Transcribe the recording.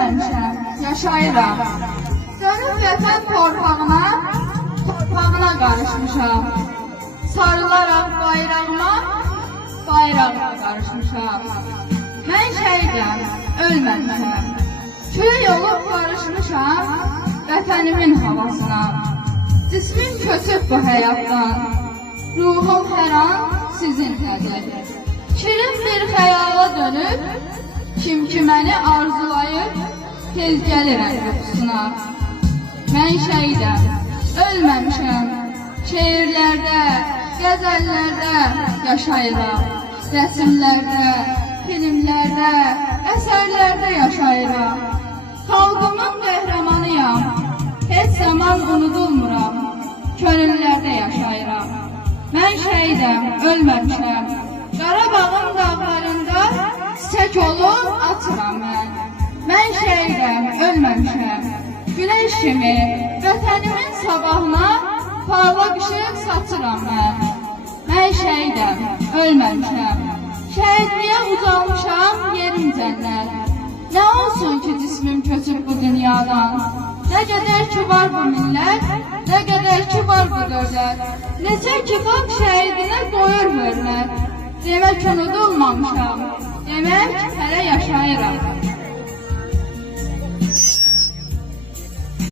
ölməmişəm, yaşayıram. Dönüb vətən torpağına qarışmışam. Sarılaraq bayrağıma qarışmışam. Mən şəhidəm, ölməmişəm. Kül olub qarışmışam vətənimin havasına. Cismim köçüb bu həyatdan, ruhum hər an sizinlədir. Şirin bir xəyala dönüb, kim ki məni arzulayıb, tez gəlirəm yuxusuna. Mən şəhidəm, ölməmişəm, şeirlərdə, qəzəllərdə yaşayıram. Rəsimlərdə, filmlərdə, əsərlərdə yaşayıram. Xalqımın qəhrəmanıyam, heç zaman unudulmuram, könüllərdə yaşayıram. Mən şəhidəm, ölməmişəm, Qarabağın dağlarında çiçək olub açıram mən. Mən şəhidəm, ölməmişəm, güneş kimi vətənimin sabahına parlaq işıq saçıram mən. Mən şəhidəm, ölməmişəm, şəhidliyə uzanmışam, yerim cənnət. Nə olsun ki cismim köçüb bu dünyadan, nə qədər ki var bu millət, nə qədər ki var bu dövlət. Neçə ki xalq şəhidinə qoyur hörmət. Demək unudulmamışam, demək hələ yaşayıram.